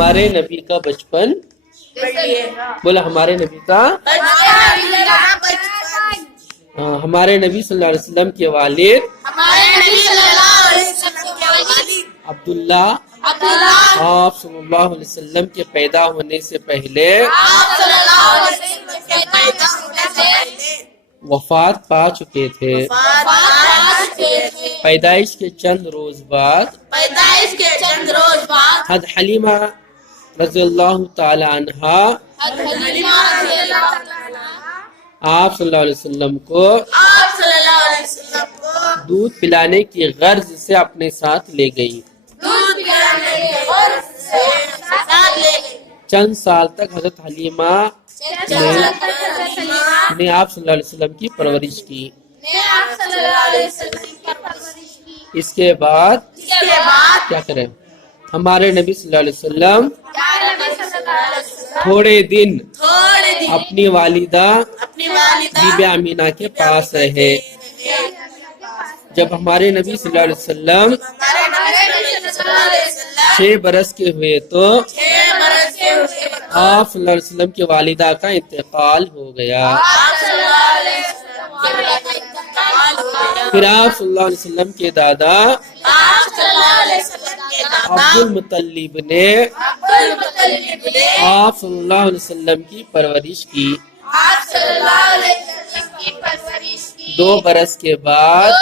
ہمارے نبی کا بچپن، بولا ہمارے نبی کا، ہمارے نبی صلی اللہ علیہ وسلم کے والد عبداللہ آپ صلی اللہ علیہ وسلم کے پیدا ہونے سے پہلے وفات پا چکے تھے۔ پیدائش کے چند روز بعد حضرت حلیمہ رضی اللہ تعالی عنہا آپ صلی اللہ علیہ وسلم کو دودھ پلانے کی غرض سے اپنے ساتھ لے گئی۔ چند سال تک حضرت حلیمہ نے آپ صلی اللہ علیہ وسلم کی پرورش کی۔ اس کے بعد کیا کریں، ہمارے نبی صلی اللہ علیہ وسلم تھوڑے دن اپنی والدہ بی بی آمینہ کے پاس رہے۔ جب ہمارے نبی صلی اللہ علیہ وسلم 6 برس کے ہوئے تو آپ صلی اللہ علیہ وسلم کی والدہ کا انتقال ہو گیا۔ پھر آپ صلی اللہ علیہ وسلم کے دادا عبد المطلب نے آپ صلی اللہ علیہ وسلم کی پرورش کی۔ 2 برس کے بعد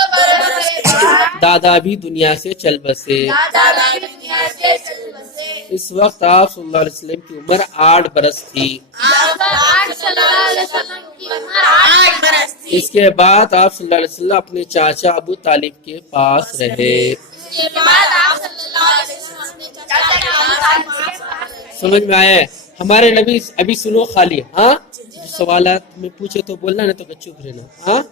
دادا بھی دنیا سے چل بسے۔ اس وقت آپ صلی اللہ علیہ وسلم کی عمر 8 برس تھی۔ اس کے بعد آپ صلی اللہ علیہ وسلم اپنے چاچا ابو طالب کے پاس رہے۔ سمجھ میں آیا ہے؟ ہمارے نبی، ابھی سنو خالی، ہاں سوالات میں پوچھے تو بولنا، نہیں تو چپ رہنا۔ ہاں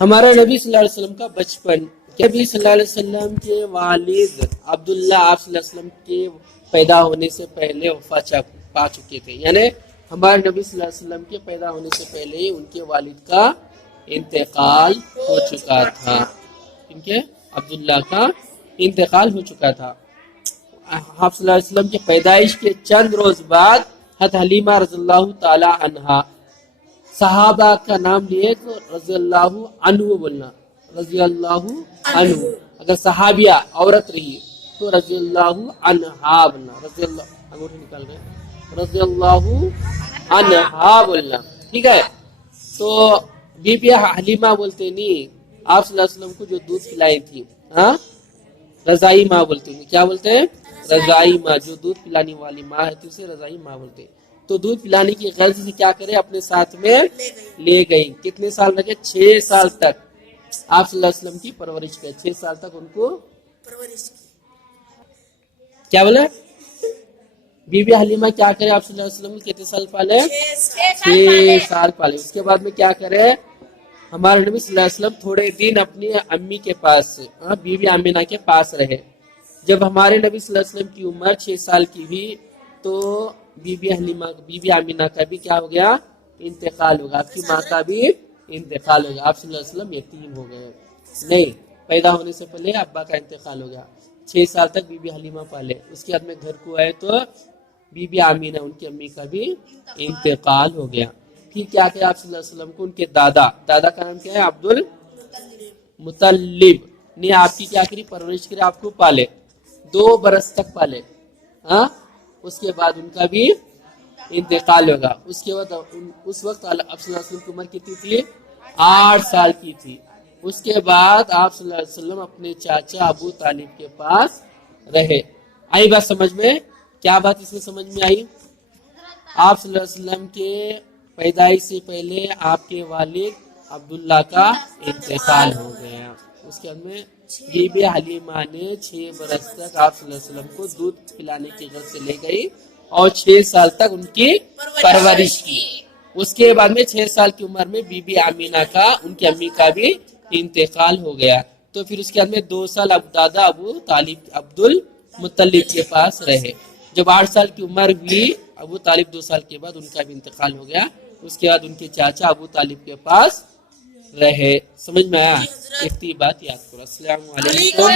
ہمارا نبی صلی اللہ علیہ وسلم کا بچپن، نبی صلی اللہ علیہ وسلم کے والد عبداللہ آپ صلی اللہ علیہ وسلم کے پیدا ہونے سے پہلے وفات پا چکے تھے، یعنی ہمارے نبی صلی اللہ علیہ وسلم کے پیدا ہونے سے پہلے ان کے والد کا انتقال ہو چکا تھا، ان کے عبداللہ کا انتقال ہو چکا تھا۔ آپ صلی اللہ علیہ وسلم کی پیدائش کے چند روز بعد حضرت حلیمہ رضی اللہ تعالی عنہا، صحابہ کا نام لیے تو رضی اللہ عنہ بولنا، رضی اللہ عنہ، اگر صحابیہ عورت رہی تو رضی اللہ عنہا بولنا، رضی اللہ، انگوٹھی نکال گئے، رضی اللہ عنہا بولنا، ٹھیک ہے؟ تو بی بی حلیمہ بولتے نہیں، آپ صلی اللہ علیہ وسلم کو جو دودھ پلائی تھی، ہاں رضائی ماں بولتے ہیں، کیا بولتے ہیں؟ رضائی ماں، جو دودھ پلانے والی ماں ہے تو اسے رضائی ماں بولتے ہیں۔ تو دودھ پلانے کی غرض سے کیا کرے، اپنے ساتھ میں لے گئی۔ کتنے سال رکھے؟ 6 سال تک آپ صلی اللہ علیہ وسلم کی پرورش کی، 6 سال تک ان کو پرورش کی۔ کیا بولے؟ بی بی حلیمہ کیا کرے، آپ صلی اللہ علیہ وسلم کو کتنے سال پالے؟ 6 سال پالے۔ اس کے بعد میں کیا کرے، ہمارے نبی صلی اللہ علیہ وسلم تھوڑے دن اپنی امی کے پاس، بی بی آمینہ کے پاس رہے۔ جب ہمارے نبی صلی اللہ علیہ وسلم کی عمر 6 سال کی ہوئی تو بی بی حلیمہ، بی بی آمینہ کا بھی کیا ہو گیا، انتقال ہوگا، آپ کی ماں کا بھی انتقال ہوگا۔ آپ صلی اللہ علیہ وسلم یتیم ہو گئے، نہیں پیدا ہونے سے پہلے ابا کا انتقال ہو گیا۔ 6 سال تک بی بی حلیمہ پالے۔ اس کے بعد میں گھر کو آئے تو بی بی آمینہ ان کی امی کا بھی انتقال ہو گیا۔ پھر کیا کہ آپ صلی اللہ علیہ وسلم کو ان کے دادا کا نام کیا ہے، عبد المطلب نے آپ کی کیا کری، پرورش کری، آپ کو پالے، 2 برس تک پالے، ہاں۔ اس کے بعد ان کا بھی انتقال ہوگا۔ اس کے بعد اس وقت آپ صلی اللہ علیہ وسلم کی عمر کتنی تھی، 8 سال کی تھی۔ اس کے بعد آپ صلی اللہ علیہ وسلم اپنے چاچا ابو طالب کے پاس رہے۔ آئی بات سمجھ میں؟ کیا بات اس میں سمجھ میں آئی؟ آپ صلی اللہ علیہ وسلم کے پیدائش سے پہلے آپ کے والد عبداللہ کا انتقال ہو گیا۔ اس کے بعد میں بی بی حلیمہ نے 6 برس تک آپ صلی اللہ علیہ وسلم کو دودھ پلانے کی غرض سے لے گئی اور 6 سال تک ان کی پرورش کی۔ اس کے بعد میں 6 سال کی عمر میں بی بی آمینہ کا، ان کی امی کا بھی انتقال ہو گیا۔ تو پھر اس کے بعد میں 2 سال دادا ابو طالب عبد المطلب کے پاس رہے۔ جب 8 سال کی عمر ہوئی ابو طالب 2 سال کے بعد ان کا بھی انتقال ہو گیا۔ اس کے بعد ان کے چاچا ابو طالب کے پاس رہے۔ سمجھ میں آیا؟ اتنی بات یاد کرو۔ السلام علیکم۔